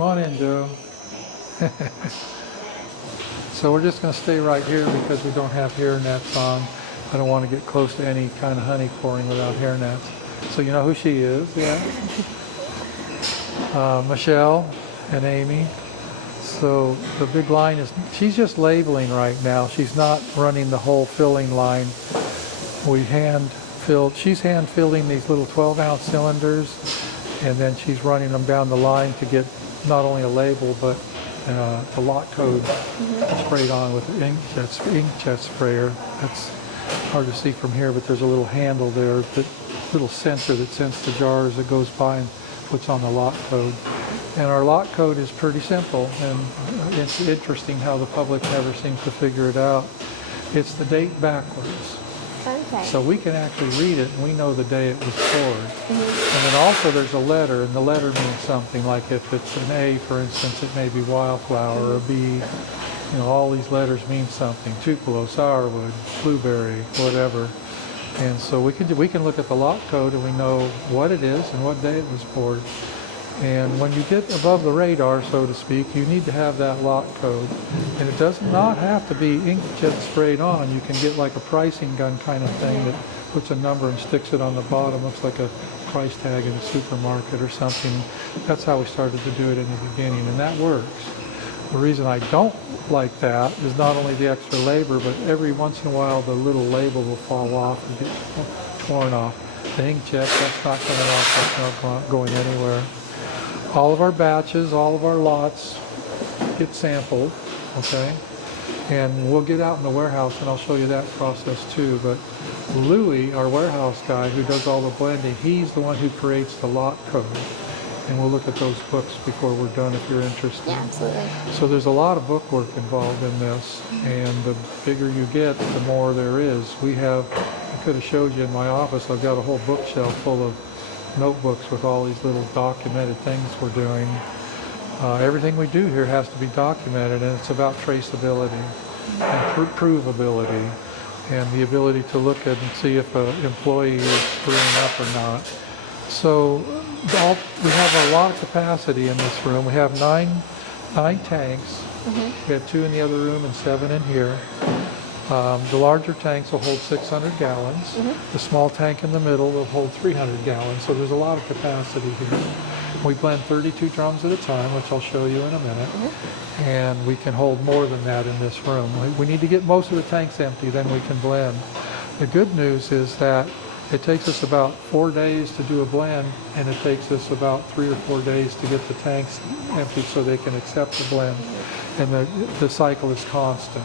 Come on in, Joe. So we're just going to stay right here because we don't have hair nets on. I don't want to get close to any kind of honey pouring without hair nets. So you know who she is, yeah? Michelle and Amy. So the big line is, she's just labeling right now. She's not running the whole filling line. She's hand filling these little 12-ounce cylinders, and then she's running them down the line to get not only a label, but the lot code sprayed on with the inkjet sprayer. That's hard to see from here, but there's a little handle there, that little sensor that sends the jars that goes by and puts on the lot code. And our lot code is pretty simple, and it's interesting how the public never seems to figure it out. It's the date backwards. Okay. So we can actually read it, and we know the day it was poured. And then also there's a letter, and the letter means something. Like if it's an A, for instance, it may be wildflower, or a B. You know, all these letters mean something. Tupelo, sourwood, blueberry, whatever. And so we can look at the lot code, and we know what it is and what day it was poured. And when you get above the radar, so to speak, you need to have that lot code. And it does not have to be inkjet sprayed on. You can get like a pricing gun kind of thing that puts a number and sticks it on the bottom. Looks like a price tag in a supermarket or something. That's how we started to do it in the beginning, and that works. The reason I don't like that is not only the extra labor, but every once in a while the little label will fall off and get torn off. The inkjet, that's not coming off, that's not going anywhere. All of our batches, all of our lots get sampled, okay? And we'll get out in the warehouse and I'll show you that process too. But Louis, our warehouse guy who does all the blending, he's the one who creates the lot code. And we'll look at those books before we're done if you're interested. Yeah, absolutely. So there's a lot of book work involved in this, and the bigger you get, the more there is. I could have showed you in my office, I've got a whole bookshelf full of notebooks with all these little documented things we're doing. Everything we do here has to be documented, and it's about traceability and provability, and the ability to look at and see if an employee is screwing up or not. So we have a lot of capacity in this room. We have nine tanks. We have 2 in the other room and 7 in here. The larger tanks will hold 600 gallons. The small tank in the middle will hold 300 gallons. So there's a lot of capacity here. We blend 32 drums at a time, which I'll show you in a minute. And we can hold more than that in this room. We need to get most of the tanks empty, then we can blend. The good news is that it takes us about 4 days to do a blend, and it takes us about 3 or 4 days to get the tanks empty so they can accept the blend. And the cycle is constant.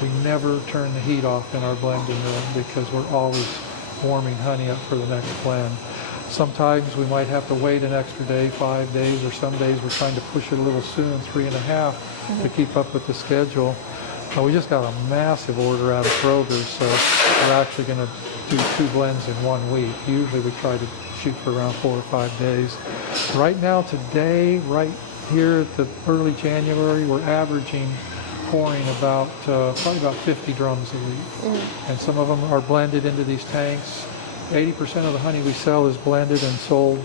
We never turn the heat off in our blending room because we're always warming honey up for the next blend. Sometimes we might have to wait an extra day, 5 days, or some days we're trying to push it a little soon, 3.5, to keep up with the schedule. We just got a massive order out of Kroger, so we're actually going to do 2 blends in 1 week. Usually we try to shoot for around 4 or 5 days. Right now, today, right here at the early January, we're averaging pouring about probably about 50 drums a week. And some of them are blended into these tanks. 80% of the honey we sell is blended and sold,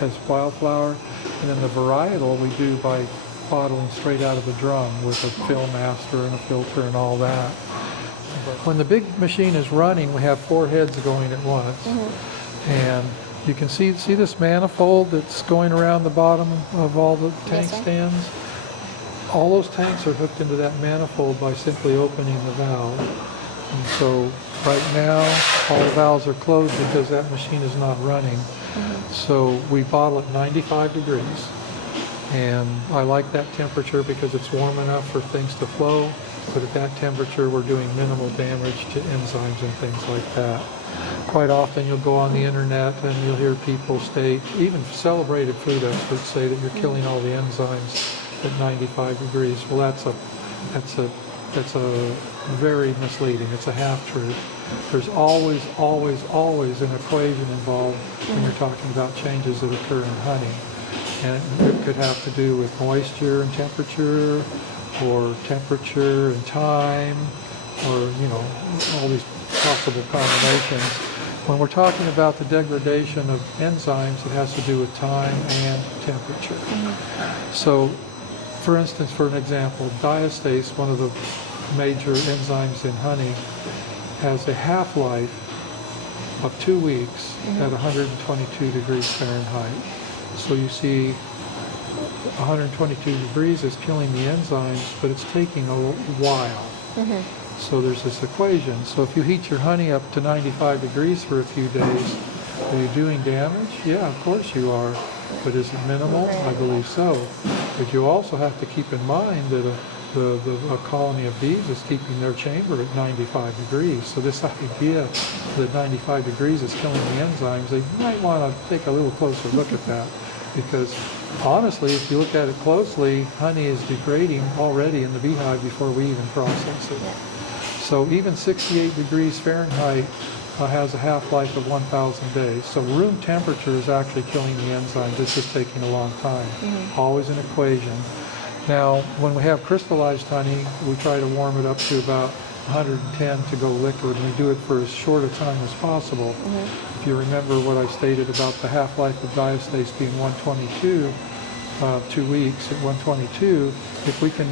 as wildflower. And then the varietal we do by bottling straight out of the drum with a fill master and a filter and all that. When the big machine is running, we have 4 heads going at once. And you can see this manifold that's going around the bottom of all the tank stands? All those tanks are hooked into that manifold by simply opening the valve. And so right now, all the valves are closed because that machine is not running. So we bottle at 95 degrees. And I like that temperature because it's warm enough for things to flow, but at that temperature we're doing minimal damage to enzymes and things like that. Quite often you'll go on the internet and you'll hear people state, even celebrated food experts say that you're killing all the enzymes at 95 degrees. Well, that's a very misleading. It's a half-truth. There's always an equation involved when you're talking about changes that occur in honey. And it could have to do with moisture and temperature, or temperature and time, or all these possible combinations. When we're talking about the degradation of enzymes, it has to do with time and temperature. So, for instance, for an example, diastase, one of the major enzymes in honey, has a half-life of 2 weeks at 122 degrees Fahrenheit. So you see 122 degrees is killing the enzymes, but it's taking a while. So there's this equation. So if you heat your honey up to 95 degrees for a few days, are you doing damage? Yeah, of course you are. But is it minimal? I believe so. But you also have to keep in mind that a colony of bees is keeping their chamber at 95 degrees. So this idea that 95 degrees is killing the enzymes, they might want to take a little closer look at that. Because honestly, if you look at it closely, honey is degrading already in the beehive before we even process it. So even 68 degrees Fahrenheit has a half-life of 1,000 days. So room temperature is actually killing the enzymes. It's just taking a long time. Always an equation. Now, when we have crystallized honey, we try to warm it up to about 110 to go liquid, and we do it for as short a time as possible. If you remember what I stated about the half-life of diastase being 122, 2 weeks at 122, if we can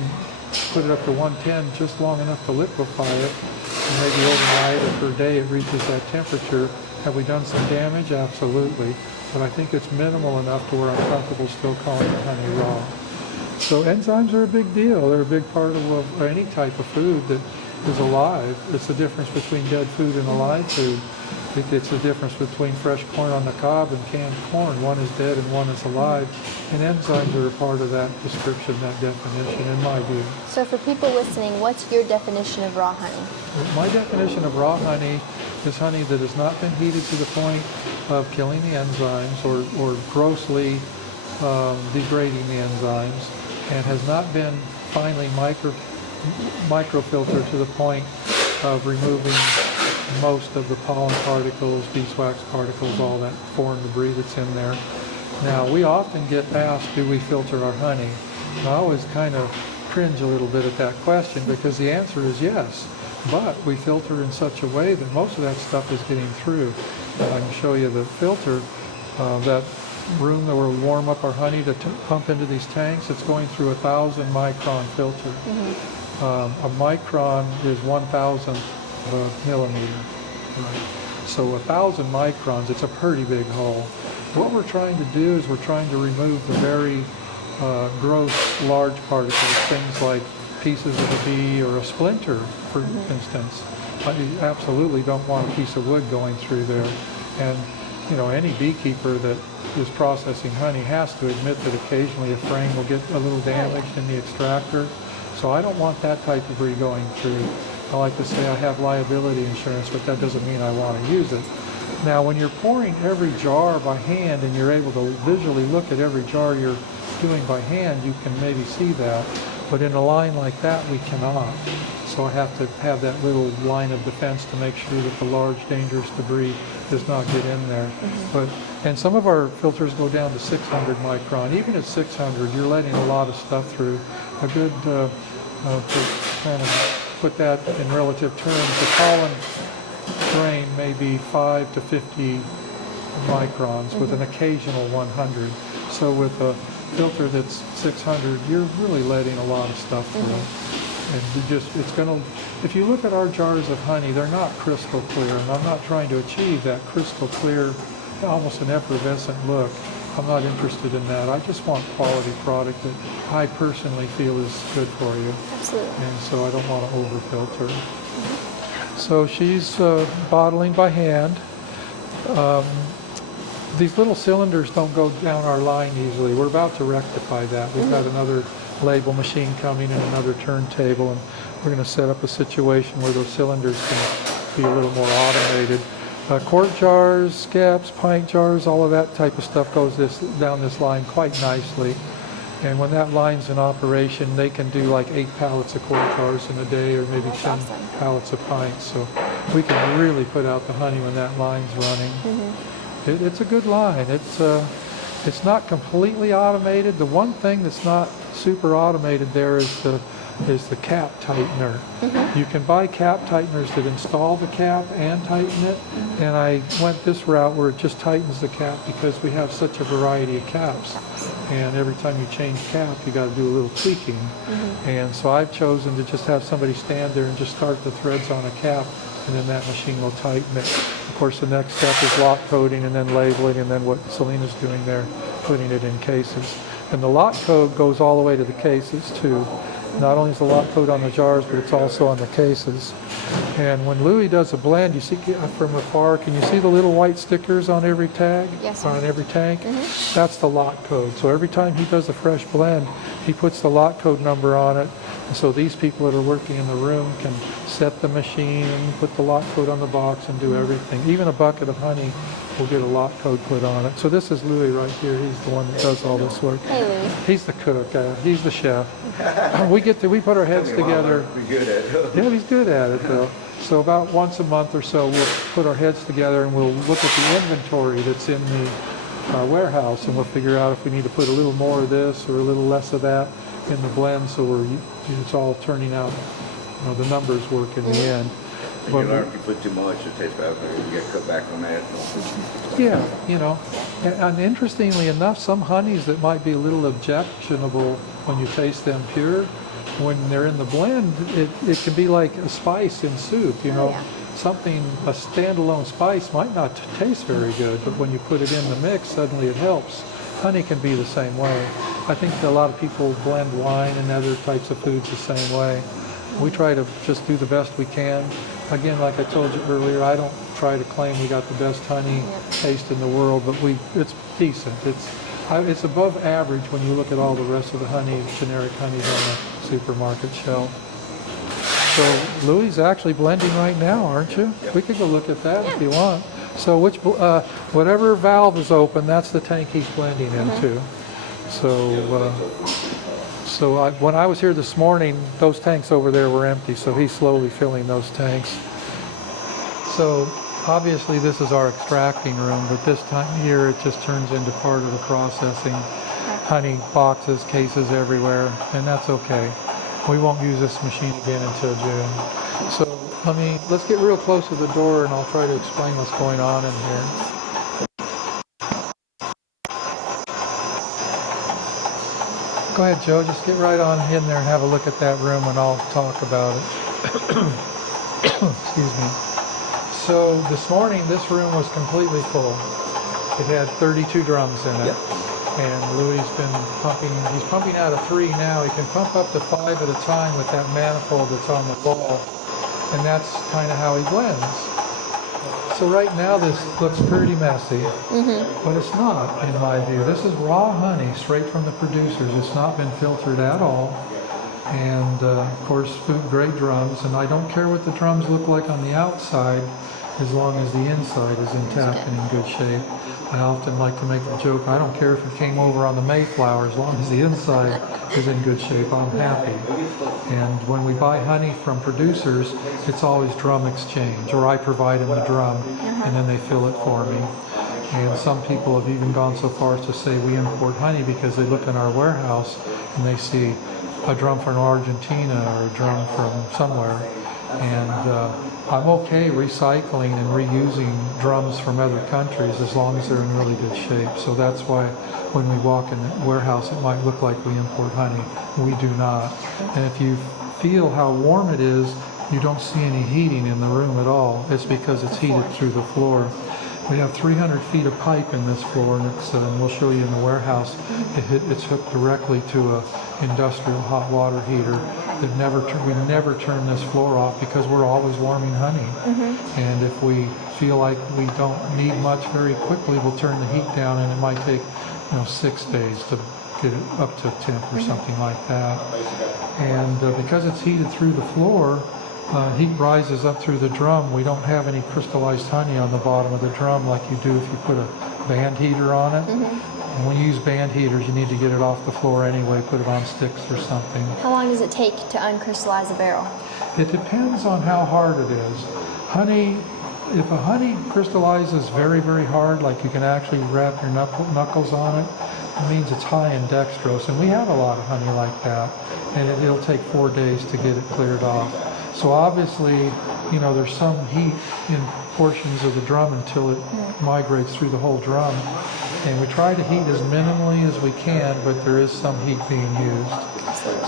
put it up to 110 just long enough to liquefy it, and maybe overnight or per day it reaches that temperature, have we done some damage? Absolutely. But I think it's minimal enough to where I'm comfortable still calling it honey raw. So enzymes are a big deal. They're a big part of any type of food that is alive. It's the difference between dead food and alive food. It's the difference between fresh corn on the cob and canned corn. One is dead and one is alive. And enzymes are a part of that description, that definition, in my view. So for people listening, what's your definition of raw honey? My definition of raw honey is honey that has not been heated to the point of killing the enzymes or grossly degrading the enzymes, and has not been finely microfiltered to the point of removing most of the pollen particles, beeswax particles, all that foreign debris that's in there. Now, we often get asked, do we filter our honey? And I always kind of cringe a little bit at that question because the answer is yes, but we filter in such a way that most of that stuff is getting through. And I can show you the filter, that room that we warm up our honey to pump into these tanks. It's going through a 1,000 micron filter. A micron is 1,000th of a millimeter. So 1,000 microns, it's a pretty big hole. What we're trying to do is we're trying to remove the very gross large particles, things like pieces of a bee or a splinter, for instance. You absolutely don't want a piece of wood going through there. And you know, any beekeeper that is processing honey has to admit that occasionally a frame will get a little damaged in the extractor. So I don't want that type of debris going through. I like to say I have liability insurance, but that doesn't mean I want to use it. Now, when you're pouring every jar by hand and you're able to visually look at every jar you're doing by hand, you can maybe see that. But in a line like that, we cannot. So I have to have that little line of defense to make sure that the large, dangerous debris does not get in there. And some of our filters go down to 600 micron. Even at 600, you're letting a lot of stuff through. A good, to kind of put that in relative terms, the pollen grain may be 5 to 50 microns with an occasional 100. So with a filter that's 600, you're really letting a lot of stuff through. And it's going to, if you look at our jars of honey, they're not crystal clear, and I'm not trying to achieve that crystal clear, almost an effervescent look. I'm not interested in that. I just want quality product that I personally feel is good for you. Absolutely. And so I don't want to over-filter. So she's bottling by hand. These little cylinders don't go down our line easily. We're about to rectify that. We've got another label machine coming and another turntable, and we're going to set up a situation where those cylinders can be a little more automated. Quart jars, skeps, pint jars, all of that type of stuff goes down this line quite nicely. And when that line's in operation, they can do like 8 pallets of quart jars in a day, or maybe 10 pallets of pints. So we can really put out the honey when that line's running. It's a good line. It's not completely automated. The one thing that's not super automated there is the is the cap tightener. You can buy cap tighteners that install the cap and tighten it, and I went this route where it just tightens the cap because we have such a variety of caps, and every time you change cap you got to do a little tweaking, and so I've chosen to just have somebody stand there and just start the threads on a cap, and then that machine will tighten it. Of course, the next step is lock coating and then labeling, and then what Selena's doing there, putting it in cases. And the lock code goes all the way to the cases too. Not only is the lock code on the jars, but it's also on the cases. And when Louis does a blend, you see from afar, can you see the little white stickers on every tag? Yes. On every tank? That's the lock code. So every time he does a fresh blend, he puts the lock code number on it. And so these people that are working in the room can set the machine and put the lock code on the box and do everything. Even a bucket of honey will get a lock code put on it. So this is Louis right here. He's the one that does all this work. Hey, Louis. He's the cook. He's the chef. We put our heads together. Yeah, he's good at it though. So about once a month or so, we'll put our heads together and we'll look at the inventory that's in the warehouse, and we'll figure out if we need to put a little more of this or a little less of that in the blend, so it's all turning out, the numbers work in the end. And you learn if you put too much, it tastes bad. You get cut back on that. Yeah, and interestingly enough, some honeys that might be a little objectionable when you taste them pure, when they're in the blend, it can be like a spice in soup, Something, a standalone spice might not taste very good, but when you put it in the mix, suddenly it helps. Honey can be the same way. I think a lot of people blend wine and other types of foods the same way. We try to just do the best we can. Again, like I told you earlier, I don't try to claim we got the best honey taste in the world, but it's decent. It's above average when you look at all the rest of the generic honeys on the supermarket shelf. So Louis actually blending right now, aren't you? We could go look at that if you want. So whatever valve is open, that's the tank he's blending into. So when I was here this morning, those tanks over there were empty, so he's slowly filling those tanks. So obviously this is our extracting room, but this time here it just turns into part of the processing. Honey boxes, cases everywhere, and that's okay. We won't use this machine again until June. So let's get real close to the door and I'll try to explain what's going on in here. Go ahead, Joe, just get right on in there and have a look at that room and I'll talk about it. Excuse me. So this morning, this room was completely full. It had 32 drums in it. And Louis he's pumping out of 3 now. He can pump up to 5 at a time with that manifold that's on the wall. And that's kind of how he blends. So right now this looks pretty messy, but it's not in my view. This is raw honey straight from the producers. It's not been filtered at all. And of course food grade drums, and I don't care what the drums look like on the outside as long as the inside is intact and in good shape. I often like to make the joke, I don't care if it came over on the Mayflower, as long as the inside is in good shape, I'm happy. And when we buy honey from producers, it's always drum exchange, or I provide them the drum and then they fill it for me. And some people have even gone so far as to say we import honey because they look in our warehouse and they see a drum from Argentina or a drum from somewhere. And I'm okay recycling and reusing drums from other countries as long as they're in really good shape. So that's why when we walk in the warehouse it might look like we import honey. We do not. And if you feel how warm it is, you don't see any heating in the room at all. It's because it's heated through the floor. We have 300 feet of pipe in this floor, and we'll show you in the warehouse. It's hooked directly to a industrial hot water heater. We never turn this floor off because we're always warming honey. And if we feel like we don't need much very quickly, we'll turn the heat down, and it might take 6 days to get it up to temp or something like that. And because it's heated through the floor, heat rises up through the drum. We don't have any crystallized honey on the bottom of the drum like you do if you put a band heater on it. And when you use band heaters, you need to get it off the floor anyway, put it on sticks or something. How long does it take to uncrystallize a barrel? It depends on how hard it is. Honey, if a honey crystallizes very, very hard, like you can actually wrap your knuckles on it, it means it's high in dextrose, and we have a lot of honey like that, and it'll take 4 days to get it cleared off. So obviously, you know, there's some heat in portions of the drum until it migrates through the whole drum. And we try to heat as minimally as we can, but there is some heat being used.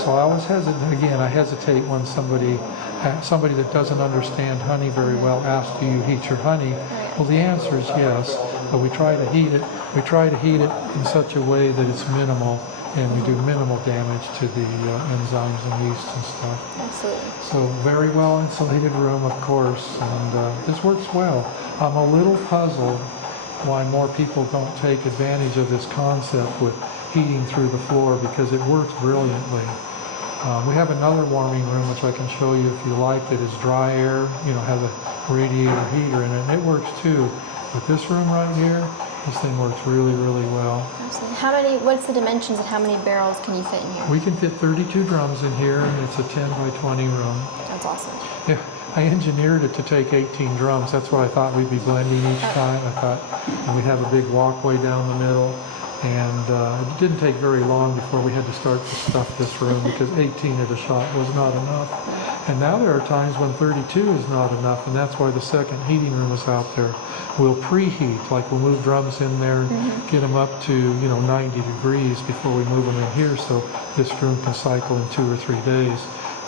So I always hesitate, again, I hesitate when somebody that doesn't understand honey very well asks, do you heat your honey? Well, the answer is yes, but we try to heat it. We try to heat it in such a way that it's minimal, and we do minimal damage to the enzymes and yeast and stuff. Absolutely. So very well insulated room, of course, and this works well. I'm a little puzzled why more people don't take advantage of this concept with heating through the floor, because it works brilliantly. We have another warming room which I can show you if you like, that is dry air, you know, has a radiator heater in it, and it works too. But this room right here, this thing works really, really well. Absolutely. What's the dimensions of how many barrels can you fit in here? We can fit 32 drums in here, and it's a 10 by 20 room. That's awesome. Yeah, I engineered it to take 18 drums. That's what I thought we'd be blending each time. I thought we'd have a big walkway down the middle. And it didn't take very long before we had to start to stuff this room, because 18 at a shot was not enough. And now there are times when 32 is not enough, and that's why the second heating room is out there. We'll preheat, like we'll move drums in there and get them up to, you know, 90 degrees before we move them in here, so this room can cycle in 2 or 3 days.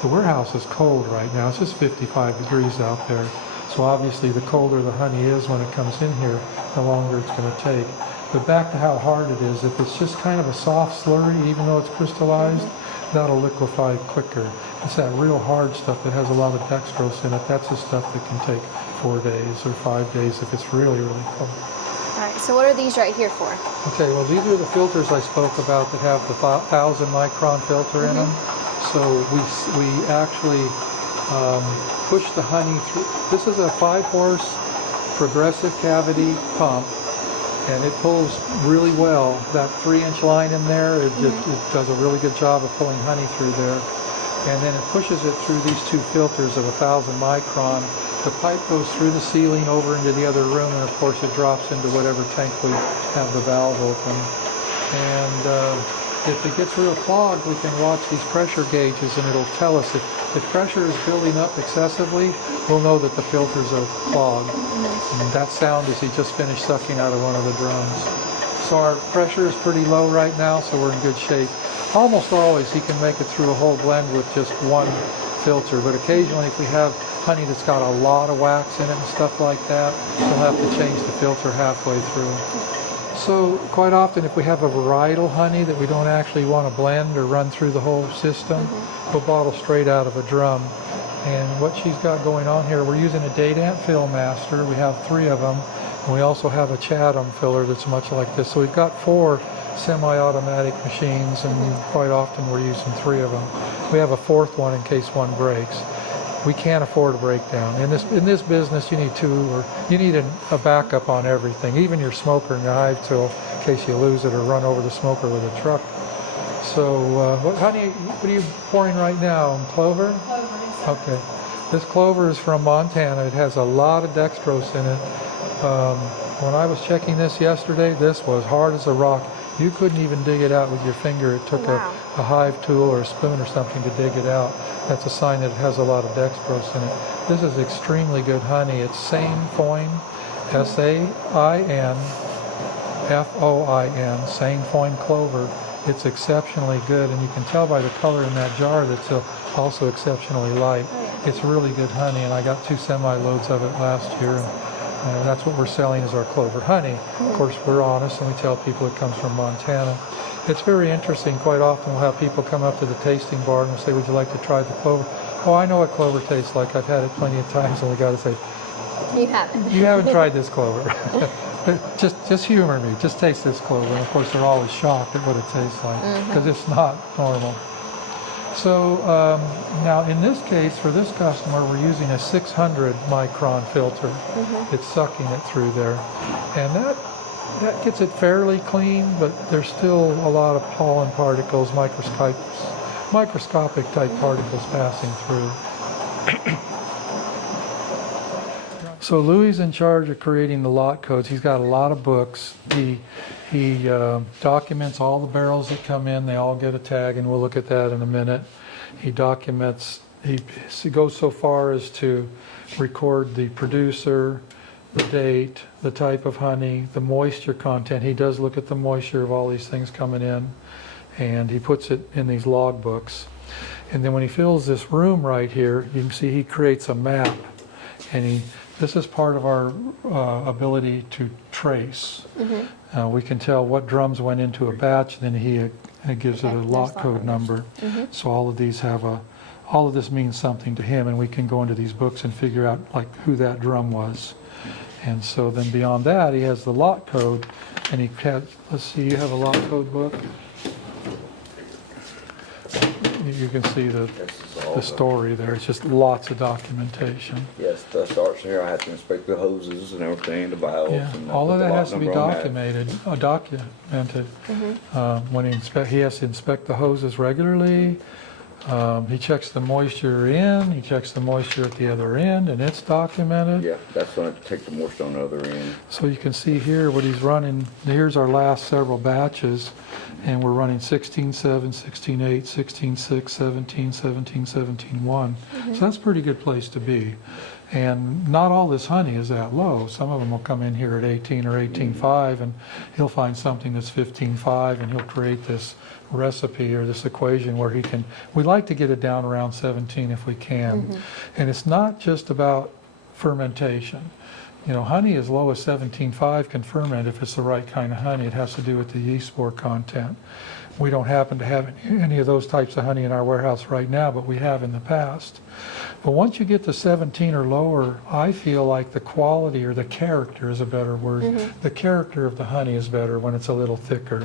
The warehouse is cold right now. It's just 55 degrees out there. So obviously the colder the honey is when it comes in here, the longer it's going to take. But back to how hard it is, if it's just kind of a soft slurry, even though it's crystallized, that'll liquefy quicker. It's that real hard stuff that has a lot of dextrose in it. That's the stuff that can take 4 days or 5 days if it's really, really cold. All right, so what are these right here for? Okay, well, these are the filters I spoke about that have the 1,000 micron filter in them. So we actually push the honey through. This is a 5-horse progressive cavity pump, and it pulls really well. That 3-inch line in there, it does a really good job of pulling honey through there. And then it pushes it through these 2 filters of 1,000 micron. The pipe goes through the ceiling over into the other room, and of course it drops into whatever tank we have the valve open. And if it gets real clogged, we can watch these pressure gauges, and it'll tell us if pressure is building up excessively, we'll know that the filters are clogged. And that sound is he just finished sucking out of one of the drums. So our pressure is pretty low right now, so we're in good shape. Almost always he can make it through a whole blend with just one filter, but occasionally if we have honey that's got a lot of wax in it and stuff like that, we'll have to change the filter halfway through. So quite often if we have a varietal honey that we don't actually want to blend or run through the whole system, we'll bottle straight out of a drum. And what she's got going on here, we're using a Dadant Fill Master. We have 3 of them. And we also have a Chatham filler that's much like this. So we've got 4 semi-automatic machines, and quite often we're using 3 of them. We have a 4th one in case one breaks. We can't afford a breakdown. In this business, you need 2, or you need a backup on everything, even your smoker and your hive tool, in case you lose it or run over the smoker with a truck. So, what are you pouring right now? Clover? Clover, yes. Okay. This clover is from Montana. It has a lot of dextrose in it. When I was checking this yesterday, this was hard as a rock. You couldn't even dig it out with your finger. It took a hive tool or a spoon or something to dig it out. That's a sign that it has a lot of dextrose in it. This is extremely good honey. It's Sainfoin, S-A-I-N-F-O-I-N, Sainfoin clover. It's exceptionally good, and you can tell by the color in that jar that's also exceptionally light. It's really good honey, and I got 2 semi-loads of it last year, and that's what we're selling is our clover honey. Of course, we're honest, and we tell people it comes from Montana. It's very interesting. Quite often we'll have people come up to the tasting bar and we'll say, would you like to try the clover? Oh, I know what clover tastes like. I've had it plenty of times, and we got to say, You haven't. you haven't tried this clover. just humor me. Just taste this clover. And of course, they're always shocked at what it tastes like, because it's not normal. So now in this case, for this customer, we're using a 600 micron filter. It's sucking it through there. And that gets it fairly clean, but there's still a lot of pollen particles, microscopic type particles passing through. So Louis in charge of creating the lot codes. He's got a lot of books. He documents all the barrels that come in. They all get a tag, and we'll look at that in a minute. He documents, he goes so far as to record the producer, the date, the type of honey, the moisture content. He does look at the moisture of all these things coming in, and he puts it in these log books. And then when he fills this room right here, you can see he creates a map, and this is part of our ability to trace. We can tell what drums went into a batch, and then he gives it a lot code number. So all of these have all of this means something to him, and we can go into these books and figure out like who that drum was. And so then beyond that, he has the lot code, and he has, let's see, you have a lot code book? You can see the story there. It's just lots of documentation. Yes, the starts here. I have to inspect the hoses and everything, the valves. Yeah, And all put of the that lot has to be number on that. documented. When he has to inspect the hoses regularly. He checks the moisture in, he checks the moisture at the other end, and it's documented. Yeah, that's going to take the moisture on the other end. So you can see here what he's running. Here's our last several batches, and we're running 16.7, 16.8, 16.6, 17, 17, 17.1. So that's a pretty good place to be. And not all this honey is that low. Some of them will come in here at 18 or 18.5, and he'll find something that's 15.5, and he'll create this recipe or this equation where we like to get it down around 17 if we can. And it's not just about fermentation. You know, honey as low as 17.5 can ferment if it's the right kind of honey. It has to do with the yeast spore content. We don't happen to have any of those types of honey in our warehouse right now, but we have in the past. But once you get to 17 or lower, I feel like the quality, or the character is a better word, the character of the honey is better when it's a little thicker.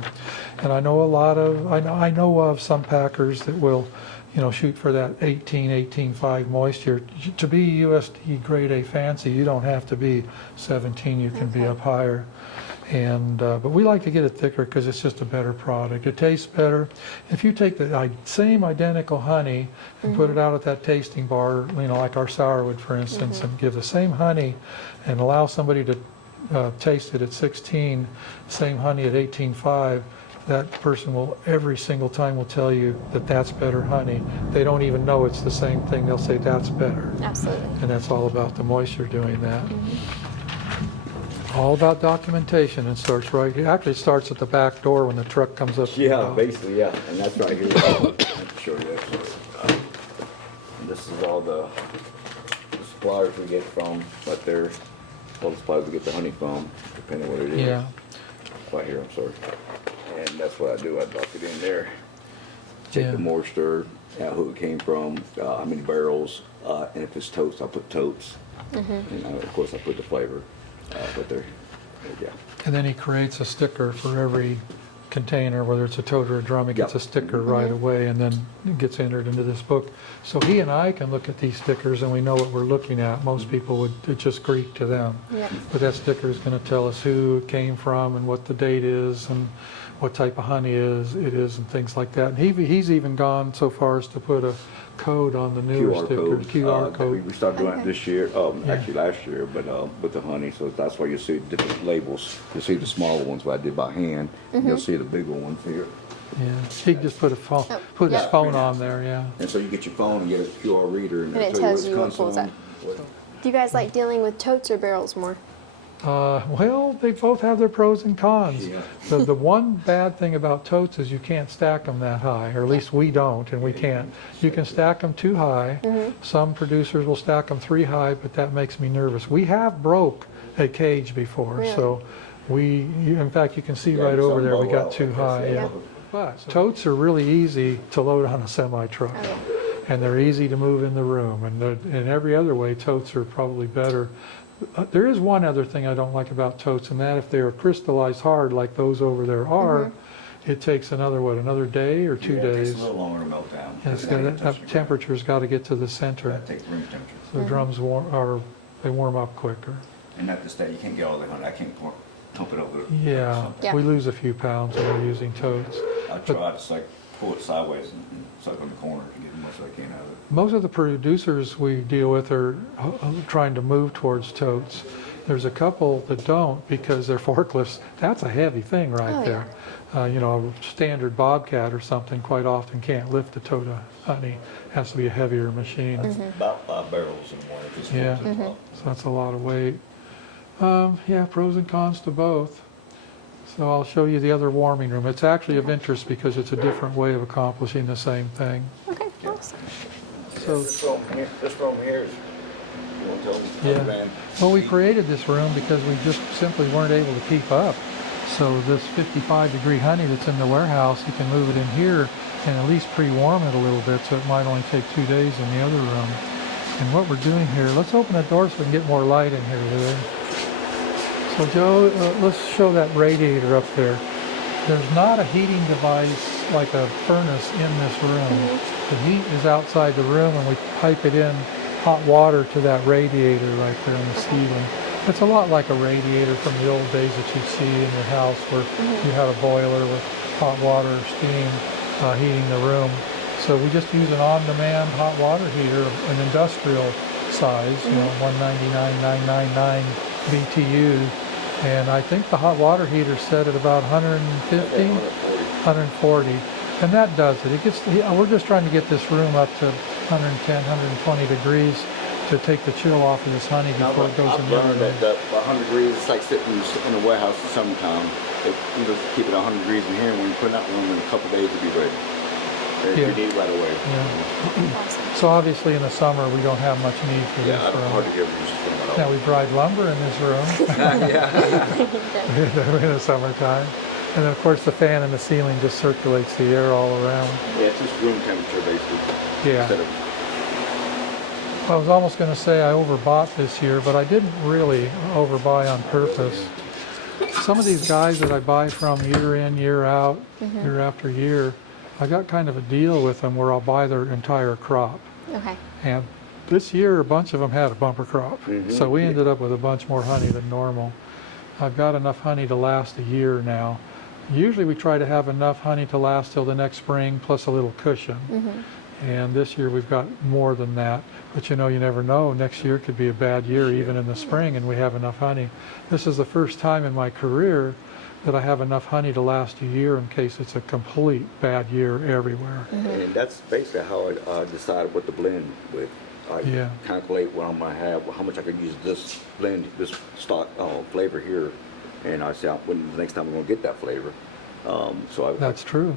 And I know I know of some packers that will, you know, shoot for that 18, 18.5 moisture. To be USD grade A fancy, you don't have to be 17, you can be up higher. And but we like to get it thicker because it's just a better product. It tastes better. If you take the same identical honey and put it out at that tasting bar, you know, like our sourwood, for instance, and give the same honey and allow somebody to taste it at 16, same honey at 18.5, that person will every single time will tell you that that's better honey. They don't even know it's the same thing. They'll say that's better. Absolutely. And that's all about the moisture doing that. All about documentation, and starts right here. Actually, it starts at the back door when the truck comes up. Yeah, basically, yeah. And that's right here. I can show you that. And this is all the suppliers we get from, but there's all the suppliers we get the honey from, depending on what it is. Yeah. Right here, I'm sorry. And that's what I do. I drop it in there. Check the moisture, who it came from, how many barrels, and if it's totes, I put totes. And of course, I put the flavor. But yeah. And then he creates a sticker for every container, whether it's a tote or a drum. He gets a sticker right away, and then it gets entered into this book. So he and I can look at these stickers, and we know what we're looking at. Most people would just Greek to them. But that sticker is going to tell us who it came from and what the date is and what type of honey it is and things like that. And he's even gone so far as to put a code on the newer stickers, QR code. We started doing it this year, actually last year, but with the honey, so that's why you see different labels. You'll see the smaller ones, what I did by hand, and you'll see the bigger ones here. Yeah, he can just put his phone on there, yeah. And so you get your phone and get a QR reader, and it tells you what pulls up. Do you guys like dealing with totes or barrels more? Well, they both have their pros and cons. Yeah. The one bad thing about totes is you can't stack them that high, or at least we don't, and we can't. You can stack them too high. Some producers will stack them 3 high, but that makes me nervous. We have broke a cage before, so in fact, you can see right over there we got too high. But totes are really easy to load on a semi-truck, and they're easy to move in the room, and in every other way, totes are probably better. There is one other thing I don't like about totes, and that if they are crystallized hard like those over there are, it takes another day or 2 days. It takes a little longer to melt down. And that temperature's got to get to the center. That takes room temperature. So the drums warm up quicker. And not to stay, you can't get all the honey. I can't pump it over. Yeah, we lose a few pounds when we're using totes. I tried. It's like pull it sideways and suck on the corner to get as much as I can out of it. Most of the producers we deal with are trying to move towards totes. There's a couple that don't because their forklifts, that's a heavy thing right Oh, there. You know, a standard Bobcat or something quite often can't lift a tote of honey. Has to be a heavier machine. About 5 barrels in one if it's full Yeah. to the top. So that's a lot of weight. Yeah, pros and cons to both. So I'll show you the other warming room. It's actually of interest because it's a different way of accomplishing the same thing. Okay, awesome. So This room here is, you want to tell them? Yeah. Well, we created this room because we just simply weren't able to keep up. So this 55-degree honey that's in the warehouse, you can move it in here and at least pre-warm it a little bit, so it might only take 2 days in the other room. And what we're doing here, let's open the door so we can get more light in here, Louis. So Joe, let's show that radiator up there. There's not a heating device like a furnace in this room. The heat is outside the room and we pipe it in hot water to that radiator right there in the ceiling. It's a lot like a radiator from the old days that you'd see in your house where you had a boiler with hot water or steam heating the room. So we just use an on-demand hot water heater, an industrial size, you know, 199,999 BTU. And I think the hot water heater set at about 150, 140. And that does it. It gets. We're just trying to get this room up to 110, 120 degrees to take the chill off of this honey before it goes in the oven. At 100 degrees, it's like sitting in a warehouse in summertime. You just keep it 100 degrees in here, and when you put it out in a couple days, it'll be ready. If you need it right away. Yeah. Awesome. So obviously in the summer we don't have much need for Yeah, this I don't room. hardly hear music. Now we dried lumber in this room Yeah. in the summertime. And of course the fan in the ceiling just circulates the air all around. Yeah, it's just room temperature basically. Yeah. Instead of, I was almost going to say I overbought this year, but I didn't really overbuy on purpose. Some of these guys that I buy from year in, year out, year after year, I got kind of a deal with them where I'll buy their entire crop. Okay. And this year, a bunch of them had a bumper crop. So we ended up with a bunch more honey than normal. I've got enough honey to last a year now. Usually we try to have enough honey to last till the next spring, plus a little cushion. And this year we've got more than that. But you know, you never know. Next year could be a bad year, even in the spring, and we have enough honey. This is the first time in my career that I have enough honey to last a year in case it's a complete bad year everywhere. and that's basically how I decided what to blend with. I calculate what I'm gonna have, how much I could use this blend, this stock flavor here, and I say when the next time I'm gonna get that flavor. That's true.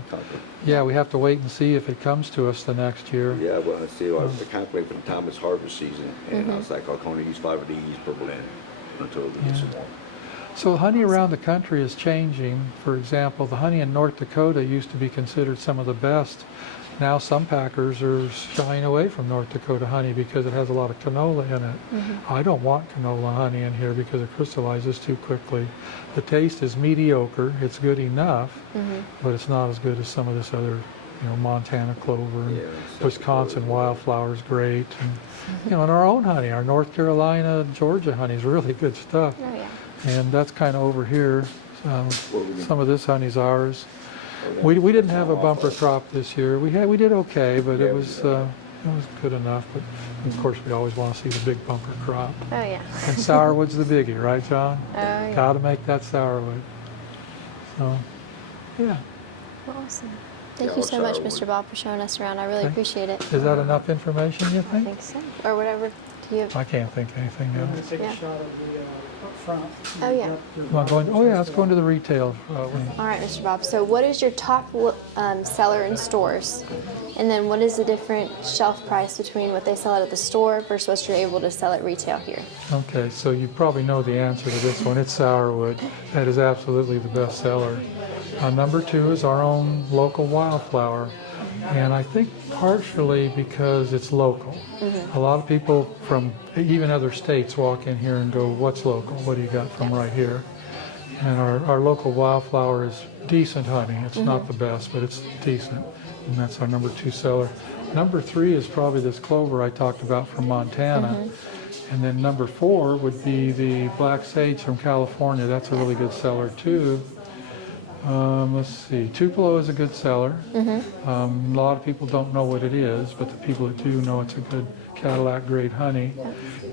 Yeah, we have to wait and see if it comes to us the next year. Yeah, well, I see. I calculate for the time it's harvest season, and I was like, I can only use 5 of these per blend until we get some more. So honey around the country is changing. For example, the honey in North Dakota used to be considered some of the best. Now some packers are shying away from North Dakota honey because it has a lot of canola in it. I don't want canola honey in here because it crystallizes too quickly. The taste is mediocre. It's good enough, but it's not as good as some of this other, you know, Montana clover and Wisconsin wildflower is great. And, you know, and our own honey, our North Carolina, Georgia honey is really good stuff. Oh, yeah. And that's kind of over here. Some of this honey's ours. We didn't have a bumper crop this year. We did okay, but it was good enough. But of course, we always want to see the big bumper crop. Oh, yeah. And sourwood's the biggie, right, John? Oh, yeah. Got to make that sourwood. So, yeah. Awesome. Thank you so much, Mr. Bob, for showing us around. I really appreciate it. Is that enough information, you I think? think so. Or whatever. Do you have? I can't think of anything I'm else. going to take Yeah. a shot of the up front. Oh, yeah. Let's go into the retail. Wing. All right, Mr. Bob. So what is your top seller in stores? And then what is the different shelf price between what they sell at the store versus what you're able to sell at retail here? Okay, so you probably know the answer to this one. It's sourwood. That is absolutely the best seller. Number 2 is our own local wildflower. And I think partially because it's local. A lot of people from even other states walk in here and go, what's local? What do you got from right here? And our local wildflower is decent honey. It's not the best, but it's decent. And that's our number 2 seller. Number 3 is probably this clover I talked about from Montana. And then number 4 would be the black sage from California. That's a really good seller too. Let's see, Tupelo is a good seller. A lot of people don't know what it is, but the people that do know it's a good Cadillac grade honey.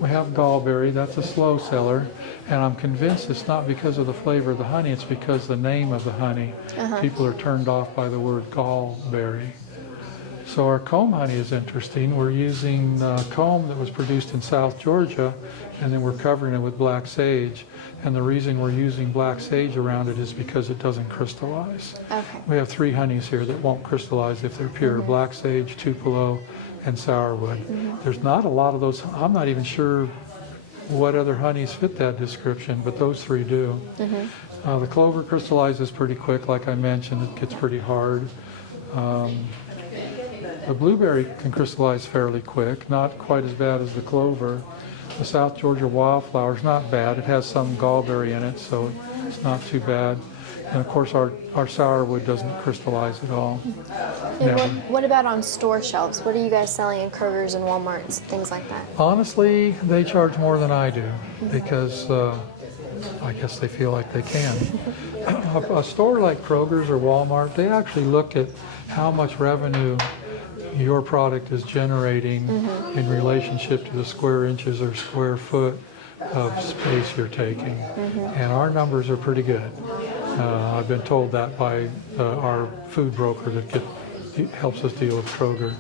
We have Gallberry, that's a slow seller, and I'm convinced it's not because of the flavor of the honey, it's because the name of the honey. People are turned off by the word Gallberry. So our comb honey is interesting. We're using comb that was produced in South Georgia, and then we're covering it with black sage. And the reason we're using black sage around it is because it doesn't crystallize. Okay. We have 3 honeys here that won't crystallize if they're pure. Black sage, Tupelo, and sourwood. There's not a lot of those. I'm not even sure what other honeys fit that description, but those 3 do. The clover crystallizes pretty quick, like I mentioned. It gets pretty hard. The blueberry can crystallize fairly quick, not quite as bad as the clover. The South Georgia wildflower is not bad. It has some gallberry in it, so it's not too bad. And of course, our sourwood doesn't crystallize at all. And what about on store shelves? What are you guys selling in Kroger's and Walmart's, things like that? Honestly, they charge more than I do because I guess they feel like they can. A store like Kroger's or Walmart, they actually look at how much revenue your product is generating in relationship to the square inches or square foot of space you're taking. And our numbers are pretty good. I've been told that by our food broker that helps us deal with Kroger.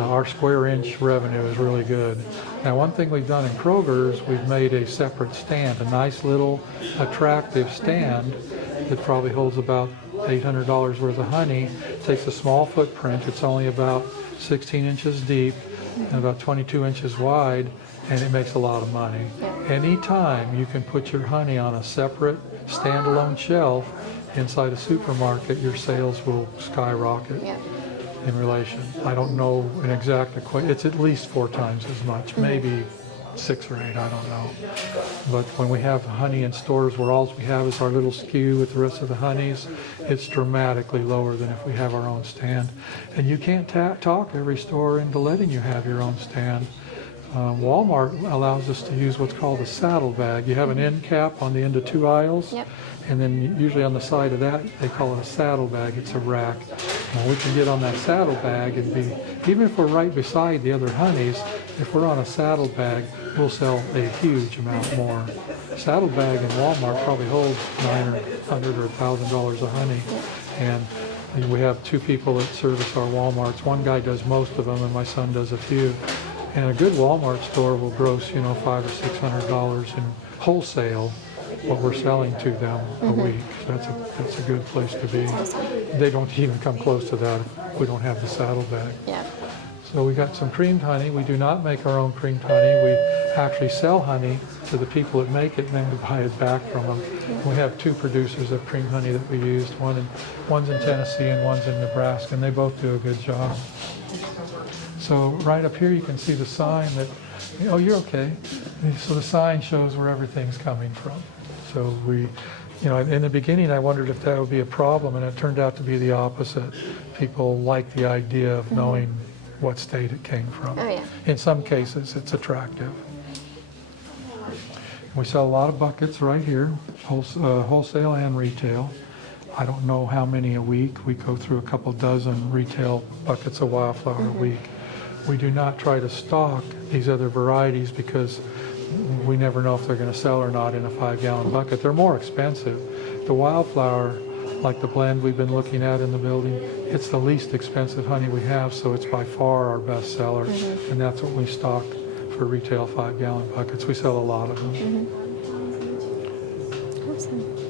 Our square inch revenue is really good. Now, one thing we've done in Kroger is we've made a separate stand, a nice little attractive stand that probably holds about $800 worth of honey. Takes a small footprint. It's only about 16 inches deep and about 22 inches wide, and it makes a lot of money. Anytime you can put your honey on a separate standalone shelf inside a supermarket, your sales will skyrocket in relation. I don't know an exact equation. It's at least 4 times as much, maybe 6 or 8, I don't know. But when we have honey in stores where all we have is our little SKU with the rest of the honeys, it's dramatically lower than if we have our own stand. And you can't talk every store into letting you have your own stand. Walmart allows us to use what's called a saddle bag. You have an end cap on the end of 2 aisles, and then usually on the side of that, they call it a saddle bag. It's a rack. And we can get on that saddle bag and be, even if we're right beside the other honeys, if we're on a saddle bag, we'll sell a huge amount more. A saddle bag in Walmart probably holds $900 or $1,000 of honey. And we have 2 people that service our Walmarts. One guy does most of them, and my son does a few. And a good Walmart store will gross, $500 or $600 in wholesale what we're selling to them a week. That's a good place to be. They don't even come close to that if we don't have the saddle bag. So we got some creamed honey. We do not make our own creamed honey. We actually sell honey to the people that make it, and then we buy it back from them. We have 2 producers of creamed honey that we used. One's in Tennessee and one's in Nebraska, and they both do a good job. So right up here you can see the sign that, oh, you're okay. So the sign shows where everything's coming from. So we, in the beginning I wondered if that would be a problem, and it turned out to be the opposite. People like the idea of knowing what state it came from. In some cases it's attractive. We sell a lot of buckets right here, wholesale and retail. I don't know how many a week. We go through a couple dozen retail buckets of wildflower a week. We do not try to stock these other varieties because we never know if they're going to sell or not in a 5-gallon bucket. They're more expensive. The wildflower, like the blend we've been looking at in the building, it's the least expensive honey we have, so it's by far our best seller. And that's what we stock for retail 5-gallon buckets. We sell a lot of them. Awesome.